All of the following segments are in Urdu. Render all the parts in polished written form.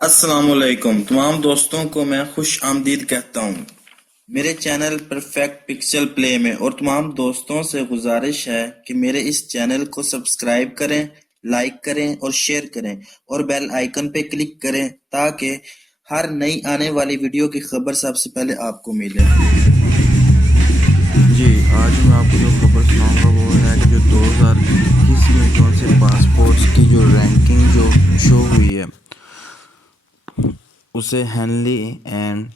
السلام علیکم تمام دوستوں کو میں خوش آمدید کہتا ہوں میرے چینل پرفیکٹ پکسل پلے میں، اور تمام دوستوں سے گزارش ہے کہ میرے اس چینل کو سبسکرائب کریں، لائک کریں اور شیئر کریں، اور بیل آئیکن پہ کلک کریں تاکہ ہر نئی آنے والی ویڈیو کی خبر سب سے پہلے آپ کو ملے۔ جی آج میں آپ کو جو خبر سناؤں گا وہ ہے کہ جو 2021 میں جو سے پاسپورٹس کی جو رینکنگ جو شو ہوئی ہے اسے ہینلی اینڈ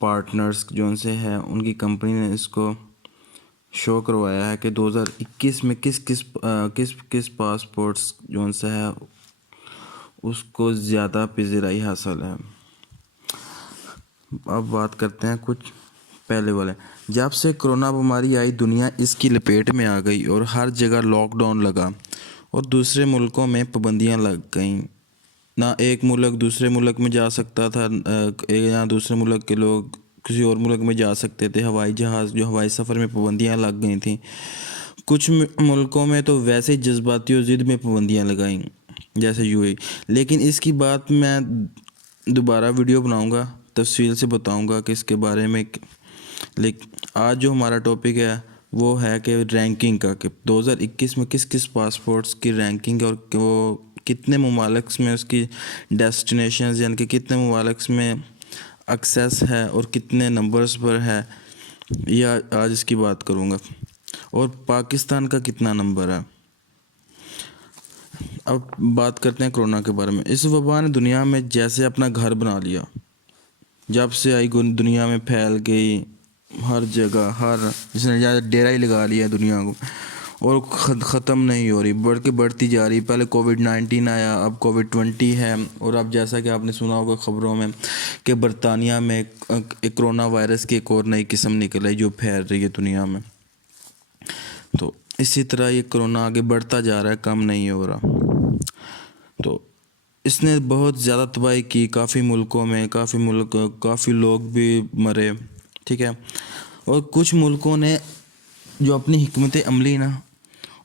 پارٹنرز جو سے ہے ان کی کمپنی نے اس کو شو کروایا ہے کہ 2021 میں کس پاسپورٹس جو سے ہے اس کو زیادہ پذیرائی حاصل ہے۔ اب بات کرتے ہیں کچھ پہلے والے۔ جب سے کرونا بیماری آئی دنیا اس کی لپیٹ میں آ گئی اور ہر جگہ لاک ڈاؤن لگا اور دوسرے ملکوں میں پابندیاں لگ گئیں۔ نہ ایک ملک دوسرے ملک میں جا سکتا تھا، یا دوسرے ملک کے لوگ کسی اور ملک میں جا سکتے تھے۔ ہوائی جہاز جو ہوائی سفر میں پابندیاں لگ گئی تھیں۔ کچھ ملکوں میں تو ویسے جذباتی و ضد میں پابندیاں لگائیں جیسے UAE۔ لیکن اس کی بات میں دوبارہ ویڈیو بناؤں گا، تفصیل سے بتاؤں گا کہ اس کے بارے میں۔ لیکن آج جو ہمارا ٹاپک ہے وہ ہے کہ رینکنگ کا، کہ 2021 میں کس پاسپورٹس کی رینکنگ اور وہ کتنے ممالک میں اس کی ڈیسٹینیشنز یعنی کہ کتنے ممالک میں ایکسیس ہے اور کتنے نمبرز پر ہے، یہ آج اس کی بات کروں گا۔ اور پاکستان کا کتنا نمبر ہے۔ اب بات کرتے ہیں کرونا کے بارے میں۔ اس وبا نے دنیا میں جیسے اپنا گھر بنا لیا، جب سے آئی دنیا میں پھیل گئی ہر جگہ، اس نے ڈیرا ہی لگا لیا دنیا کو، اور ختم نہیں ہو رہی، بڑھتی جا رہی۔ پہلے کووڈ-19 آیا، اب کووڈ-20 ہے، اور اب جیسا کہ آپ نے سنا ہوگا خبروں میں کہ برطانیہ میں ایک کرونا وائرس کی ایک اور نئی قسم نکل رہی جو پھیل رہی ہے دنیا میں۔ تو اسی طرح یہ کرونا آگے بڑھتا جا رہا ہے، کم نہیں ہو رہا۔ تو اس نے بہت زیادہ تباہی کی کافی ملکوں میں، کافی لوگ بھی مرے، ٹھیک ہے۔ اور کچھ ملکوں نے جو اپنی حکمت عملی نا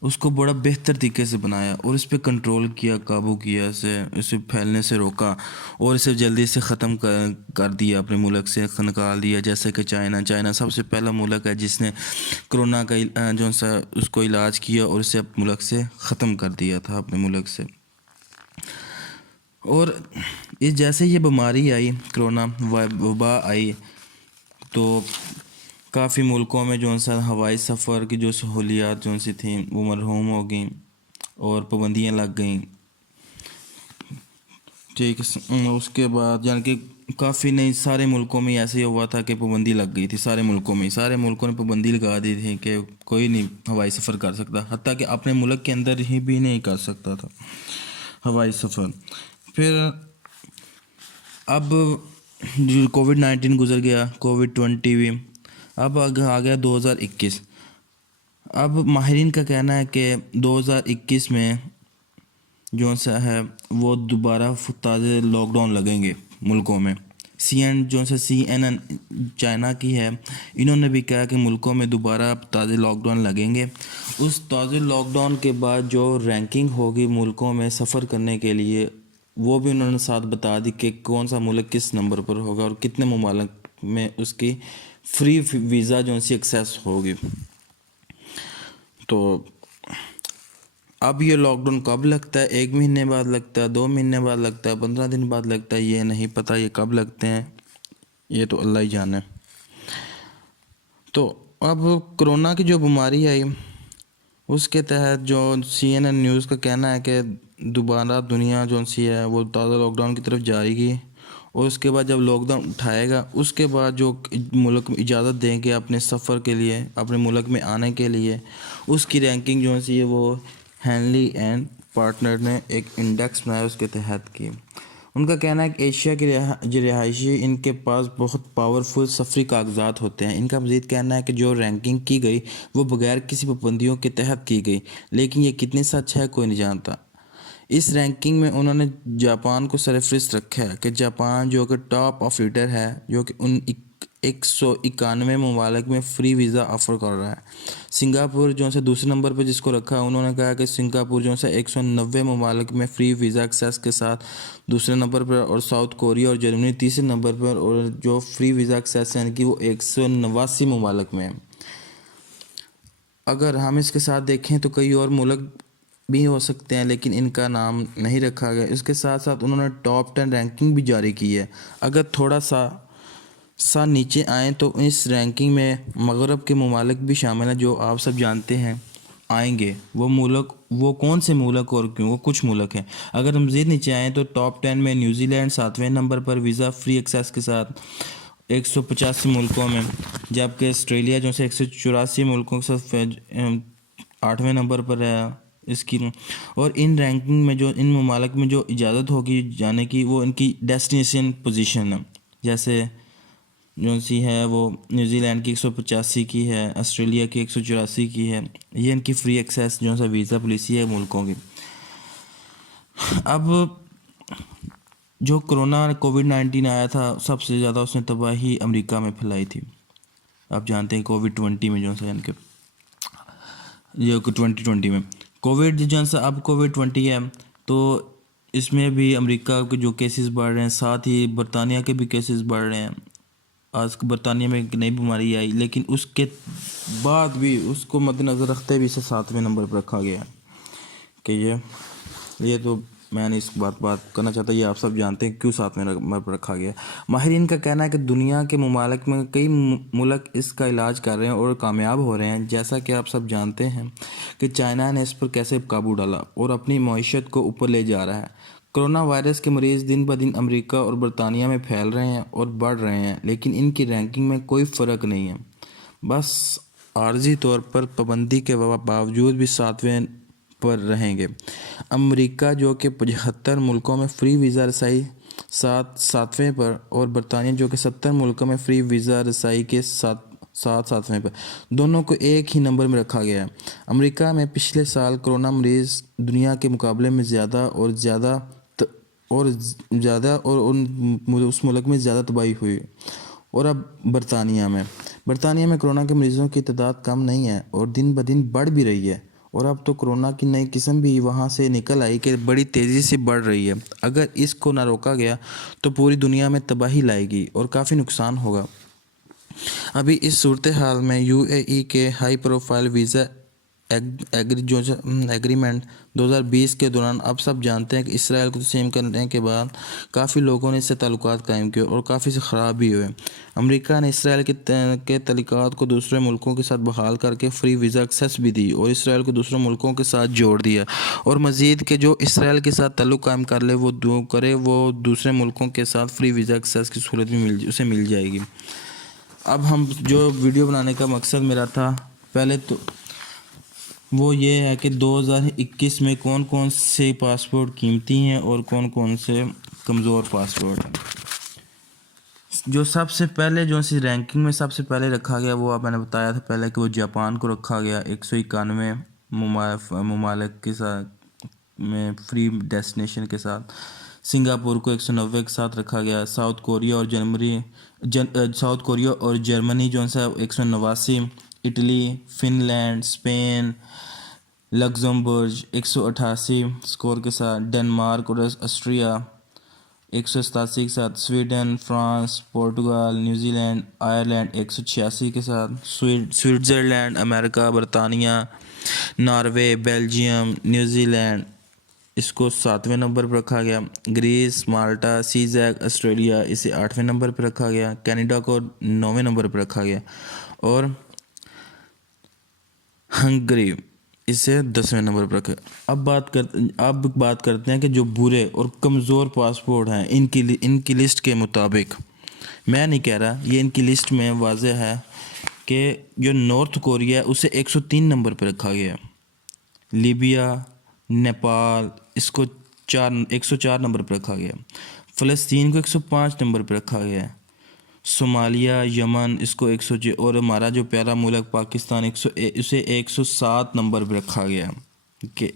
اس کو بڑا بہتر طریقے سے بنایا اور اس پہ کنٹرول کیا، قابو کیا، اسے پھیلنے سے روکا اور اسے جلدی سے ختم کر دیا، اپنے ملک سے نکال دیا۔ جیسے کہ چائنا سب سے پہلا ملک ہے جس نے کرونا کا جو سا اس کو علاج کیا اور اسے ملک سے ختم کر دیا تھا، اپنے ملک سے۔ اور جیسے یہ بیماری آئی، کرونا وبا آئی، تو کافی ملکوں میں جو سا ہوائی سفر کی جو سہولیات جو سی تھیں وہ مرحوم ہو گئیں اور پابندیاں لگ گئیں، ٹھیک ہے۔ اس کے بعد یعنی کہ کافی نہیں، سارے ملکوں میں ایسے ہی ہوا تھا کہ پابندی لگ گئی تھی، سارے ملکوں نے پابندی لگا دی تھی کہ کوئی نہیں ہوائی سفر کر سکتا، حتیٰ کہ اپنے ملک کے اندر ہی بھی نہیں کر سکتا تھا ہوائی سفر۔ پھر اب جو کووڈ-19 گزر گیا، کووڈ-20 بھی، اب آ گیا 2021۔ اب ماہرین کا کہنا ہے کہ 2021 میں جو سا ہے وہ دوبارہ تازہ لاک ڈاؤن لگیں گے ملکوں میں۔ CNN چائنا کی ہے، انہوں نے بھی کہا کہ ملکوں میں دوبارہ تازہ لاک ڈاؤن لگیں گے۔ اس تازہ لاک ڈاؤن کے بعد جو رینکنگ ہوگی ملکوں میں سفر کرنے کے لیے، وہ بھی انہوں نے ساتھ بتا دی کہ کون سا ملک کس نمبر پر ہوگا اور کتنے ممالک میں اس کی فری ویزا جو سی ایکسیس ہوگی۔ تو اب یہ لاک ڈاؤن کب لگتا ہے؟ 1 مہینے بعد لگتا ہے، 2 مہینے بعد لگتا ہے، 15 دن بعد لگتا ہے، یہ نہیں پتہ یہ کب لگتے ہیں، یہ تو اللہ ہی جانے۔ تو اب کرونا کی جو بیماری آئی اس کے تحت جو CNN نیوز کا کہنا ہے کہ دوبارہ دنیا جو سی ہے وہ تازہ لاک ڈاؤن کی طرف جائے گی، اور اس کے بعد جب لاک ڈاؤن اٹھائے گا اس کے بعد جو ملک میں اجازت دیں گے اپنے سفر کے لیے، اپنے ملک میں آنے کے لیے، اس کی رینکنگ جو سی ہے وہ ہینلی اینڈ پارٹنر نے ایک انڈیکس بنایا، اس کے تحت کی۔ ان کا کہنا ہے کہ ایشیا کے جو رہائشی ان کے پاس بہت پاورفل سفری کاغذات ہوتے ہیں۔ ان کا مزید کہنا ہے کہ جو رینکنگ کی گئی وہ بغیر کسی پابندیوں کے تحت کی گئی، لیکن یہ کتنی سچ ہے کوئی نہیں جانتا۔ اس رینکنگ میں انہوں نے جاپان کو سرفہرست رکھا ہے کہ جاپان جو کہ ٹاپ آف لیڈر ہے، جو کہ 191 ممالک میں فری ویزا آفر کر رہا ہے۔ سنگاپور جو ہے دوسرے نمبر پہ جس کو رکھا ہے، انہوں نے کہا کہ سنگاپور جو ہے 190 ممالک میں فری ویزا ایکسیس کے ساتھ دوسرے نمبر پر، اور ساؤتھ کوریا اور جرمنی تیسرے نمبر پر، اور جو فری ویزا ایکسیس ہے یعنی کہ وہ 189 ممالک میں ہے۔ اگر ہم اس کے ساتھ دیکھیں تو کئی اور ملک بھی ہو سکتے ہیں، لیکن ان کا نام نہیں رکھا گیا۔ اس کے ساتھ ساتھ انہوں نے ٹاپ 10 رینکنگ بھی جاری کی ہے۔ اگر تھوڑا سا نیچے آئیں تو اس رینکنگ میں مغرب کے ممالک بھی شامل ہیں، جو آپ سب جانتے ہیں آئیں گے۔ وہ کون سے ملک اور کیوں؟ وہ کچھ ملک ہیں۔ اگر ہم مزید نیچے آئیں تو ٹاپ 10 میں نیوزی لینڈ 7ویں نمبر پر ویزا فری ایکسیس کے ساتھ 185 ملکوں میں، جبکہ آسٹریلیا جو ہے 184 ملکوں کے ساتھ 8ویں نمبر پر ہے اس کی۔ اور ان رینکنگ میں جو ان ممالک میں جو اجازت ہوگی جانے کی، وہ ان کی ڈیسٹینیشن پوزیشن ہے، جیسے جو سی ہے وہ نیوزی لینڈ کی 185 کی ہے، آسٹریلیا کی 184 کی ہے۔ یہ ان کی فری ایکسیس جو ہے ویزا پالیسی ہے ملکوں کی۔ اب جو کووڈ-19 آیا تھا، سب سے زیادہ اس نے تباہی امریکہ میں پھیلائی تھی۔ آپ جانتے ہیں کووڈ-20 میں جو ہے ان کے یہ 2020 میں کووڈ جو ہے اب کووڈ-20 ہے، تو اس میں بھی امریکہ کے جو کیسز بڑھ رہے ہیں، ساتھ ہی برطانیہ کے بھی کیسز بڑھ رہے ہیں۔ آج برطانیہ میں ایک نئی بیماری آئی، لیکن اس کے بعد بھی اس کو مد نظر رکھتے بھی اسے 7ویں نمبر پر رکھا گیا ہے کہ یہ تو میں نے اس بات کرنا چاہتا، یہ آپ سب جانتے ہیں کیوں 7ویں نمبر پر رکھا گیا۔ ماہرین کا کہنا ہے کہ دنیا کے ممالک میں کئی ملک اس کا علاج کر رہے ہیں اور کامیاب ہو رہے ہیں، جیسا کہ آپ سب جانتے ہیں کہ چائنا نے اس پر کیسے قابو ڈالا اور اپنی معیشت کو اوپر لے جا رہا ہے۔ کرونا وائرس کے مریض دن بہ دن امریکہ اور برطانیہ میں پھیل رہے ہیں اور بڑھ رہے ہیں، لیکن ان کی رینکنگ میں کوئی فرق نہیں ہے، بس عارضی طور پر پابندی کے باوجود بھی 7ویں پر رہیں گے۔ امریکہ جو کہ 75 ملکوں میں فری ویزا رسائی 7ویں پر، اور برطانیہ جو کہ 70 ملکوں میں فری ویزا رسائی کے 7ویں پر، دونوں کو ایک ہی نمبر میں رکھا گیا ہے۔ امریکہ میں پچھلے سال کرونا مریض دنیا کے مقابلے میں زیادہ اور اس ملک میں زیادہ تباہی ہوئی۔ اور اب برطانیہ میں کرونا کے مریضوں کی تعداد کم نہیں ہے اور دن بہ دن بڑھ بھی رہی ہے، اور اب تو کرونا کی نئی قسم بھی وہاں سے نکل آئی کہ بڑی تیزی سے بڑھ رہی ہے۔ اگر اس کو نہ روکا گیا تو پوری دنیا میں تباہی لائے گی اور کافی نقصان ہوگا۔ ابھی اس صورتحال میں UAE کے ہائی پروفائل ویزا ایگریمنٹ 2020 کے دوران آپ سب جانتے ہیں کہ اسرائیل کو تسلیم کرنے کے بعد کافی لوگوں نے اس سے تعلقات قائم کیے اور کافی سے خراب بھی ہوئے۔ امریکہ نے اسرائیل کے تعلقات کو دوسرے ملکوں کے ساتھ بحال کر کے فری ویزا ایکسیس بھی دی اور اسرائیل کو دوسرے ملکوں کے ساتھ جوڑ دیا، اور مزید کہ جو اسرائیل کے ساتھ تعلق قائم کر لے وہ دوسرے ملکوں کے ساتھ فری ویزا ایکسیس کی سہولت بھی اسے مل جائے گی۔ اب ہم جو ویڈیو بنانے کا مقصد میرا تھا پہلے تو وہ یہ ہے کہ 2021 میں کون کون سے پاسپورٹ قیمتی ہیں اور کون کون سے کمزور پاسپورٹ ہیں۔ جو سب سے پہلے جو اسی رینکنگ میں سب سے پہلے رکھا گیا، وہ میں نے بتایا تھا پہلے کہ وہ جاپان کو رکھا گیا 191 ممالک کے ساتھ میں فری ڈیسٹینیشن کے ساتھ۔ سنگاپور کو 190 کے ساتھ رکھا گیا۔ ساؤتھ کوریا اور جرمنی جو ہے 189، Italy, Finland, Spain, Luxembourg 188 score کے ساتھ، ڈنمارک اور آسٹریا 187 کے ساتھ، Sweden, France, Portugal, New Zealand, Ireland 186 کے ساتھ، سوئٹزرلینڈ، امریکہ، برطانیہ، ناروے، بیلجیم، نیوزی لینڈ، اس کو 7ویں نمبر پر رکھا گیا۔ گریس، مالٹا، سیزیک، آسٹریلیا اسے 8ویں نمبر پر رکھا گیا۔ کینیڈا کو 9ویں نمبر پر رکھا گیا، اور ہنگری اسے 10ویں نمبر پر رکھا۔ اب بات کرتے ہیں کہ جو برے اور کمزور پاسپورٹ ہیں ان کی لسٹ کے مطابق، میں نہیں کہہ رہا، یہ ان کی لسٹ میں واضح ہے کہ جو نارتھ کوریا ہے اسے 103 نمبر پر رکھا گیا، لیبیا، نیپال اس کو 104 نمبر پر رکھا گیا، فلسطین کو 105 نمبر پر رکھا گیا، صومالیہ، یمن اس کو 106، اور ہمارا جو پیارا ملک پاکستان اسے 107 نمبر پہ رکھا گیا کہ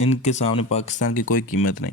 ان کے سامنے پاکستان کی کوئی قیمت نہیں۔